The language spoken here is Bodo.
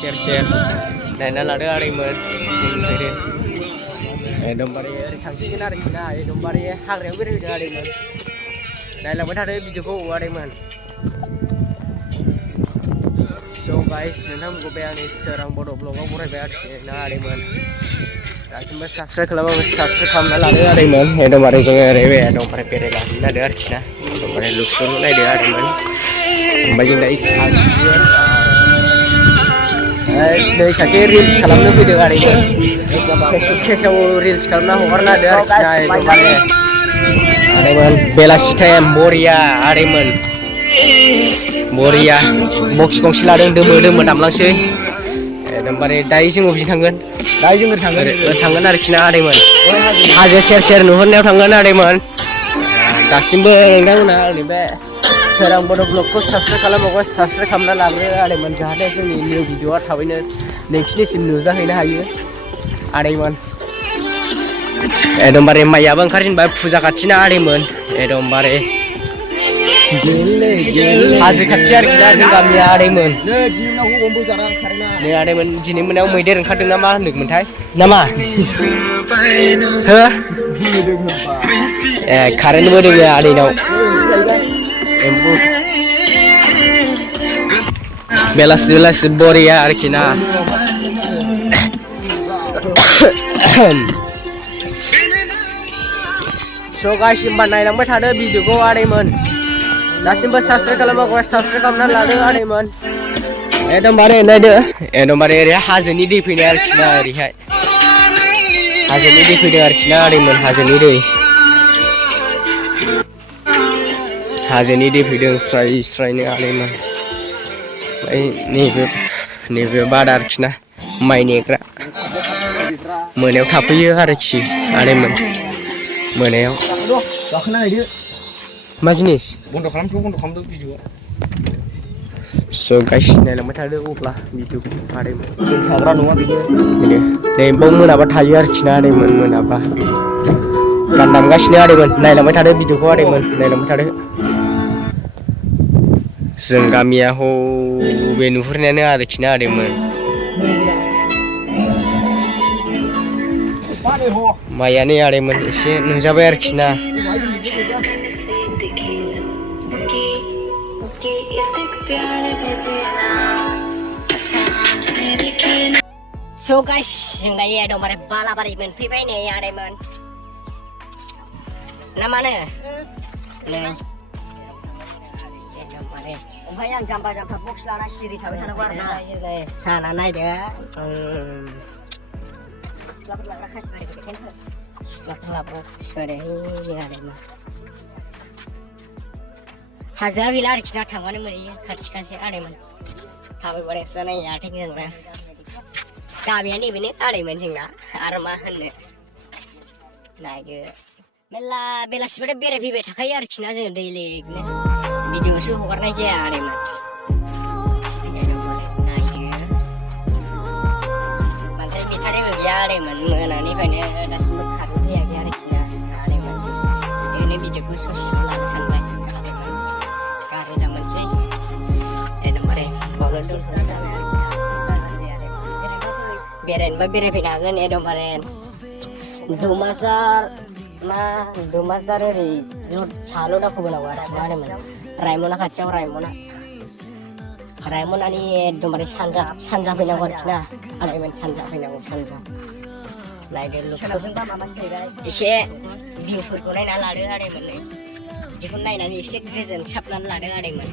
सेर सेर नायना लादो आदैमोन जोंनिफ्रायनो एकदमबारे ओरै थांसिगोन आरोखि ना एकदमबारे हाग्रायाव बेरायफैदों आदैमोन नायलांबाय थादो भिडिअखौ आदैमोन स' गाइस नोंथांमोनखौ बे आंनि सोरां बड' ब्लगाव बरायबाय आरोखि ना आदैमोन दासिमबो साबस्क्राइब खालामाबा साबस्क्राइब खालामना लादो आदैमोन एकदमबारे जोङो ओरै एकदमबारे बेरायलांनो नागिरदों आरोखि ना एकदमबारे लुक्सफोरखौ नायदो आदैमोन ओमफ्राय जों दायो थांसिगोन नै सासे रिल्स खालामनो फैदों आदैमोन फेसबुक पेजाव रिल्स खालामना हगारना होदो आरोखि ना एकदमबारे आदैमोन बेलासि टाइम बरिया आदैमोन बरिया बक्स गंसे लादों दोमो दोमो दामलांसै एकदमबारे दायो जों बबेजों थांगोन दायो जोङो थांगोन थांगोन आरोखि ना आदैमोन हाजो सेर सेर नुहुरनायाव थांगोन आदैमोन दासिमबो नोंथांमोना आंनि बे सोरां बड' ब्लगखौ साबस्क्राइब खालामबावबा साबस्क्राइब खालामना लाग्रो आदैमोन जाहाथे जोंनि निउ भिडिअआ थाबैनो नोंसिनिसिम नुजाहैनो हायो आदैमोन एकदमबारे माइयाबो ओंखारजेनबाय फुजा खाथिना आदैमोन एकदमबारे हाजो खाथि आरोखि ना जों गामिया आदैमोन नै आदैमोन दिनै मोनायाव मैदेर ओंखारदों ना मा होनदोंमोनथाय नामा हो ए कारेन्टबो दोङो आदैनाव एम्बु बेलासि बेलासि बरिया आरोखि ना स' गाइस होमबा नायलांबाय थादो भिडिअखौ आदैमोन दासिमबो साबस्क्राइब खालामाखै साबस्क्राइब खालामना लादो आदैमोन एकदमबारे नायदो एकदमबारे ओरै हाजोनि दै फैनाय आरोखि ना ओरैहाय हाजोनि दै फैदों आरोखि ना आदैमोन हाजोनि दै फैदों स्राय स्रायनो आदैमोन ओमफ्राय नैबे बादा आरोखि ना माइ नेग्रा मोनायाव थाफैयो आरोखि आदैमोन मोनायाव मा जिनिस बन्द' खालामदो भिडिअ स' गाइस नायलांबाय थादो अब्ला भिडिअखौ आदैमोन जों थाग्रा नङा बेनो नै बाव मोनाबा थायो आरोखि ना आदैमोन मोनाबा गान दामगासिनो आदैमोन नायलांबाय थादो भिडिअखौ आदैमोन नायलांबाय थादो जों गामिया बे नुहुरनायानो आरोखि ना आदैमोन माइयानो आदैमोन एसे नुजाबाय आरोखि ना स' गाइस जों दायो एकदमबारे बालाबारि मोनफैबाय नै आदैमोन ना मानो नै एकदमबारे ओमफ्राय आं जाम्बा जाम्बा बक्स लाना सिरि थाबाय थानांगौ आरो ना साना नायदो सिख्लाफोर लाग्रा खासिबारि देखायनो सिख्लाफोर लाग्रा खासिबारि आदैमोन हाजोआ गैला आरोखि ना थांबानो मोनहैयो खाथि खाथि आदैमोन थाबायबायसो नै आथिंजोंनो गामिया नैबेनो आदैमोन जोंना आरो मा होननो नायदो मेरला बेलासिबाथाय बेरायफैबाय थाखायो आरोखि ना जोङो दैलिनो भिडिअसो हगारनाय जाया आदैमोन नायदो बांद्राय बेटारिबो गैया आदैमोन मोनानिफ्रायनो दासिमबो खारनो फैयाखै आरोखि ना आदैमोन ओरैनो भिडिअखौ ससेल' लानो सानबाय गारि दामोनसै एकदमबारे बेरायनोबा बेरायफैनो हागोन एकदमबारे दुमाजार ओरै साल' दावखोबोनांगौ आरोखि ना आदैमोन रायमना खाथियाव रायमनानि एकदमबारे सानजा फैनांगौ आरोखि ना आदैमोन सानजा फैनांगौ सानजा नायदो सोनाबजोंबा माबासो जाहैबाय एसे भिउफोरखौ नायना लादो आदैमोन नै बिदिखौ नायनानै एसे गोजोन साबनानै लादो आदैमोन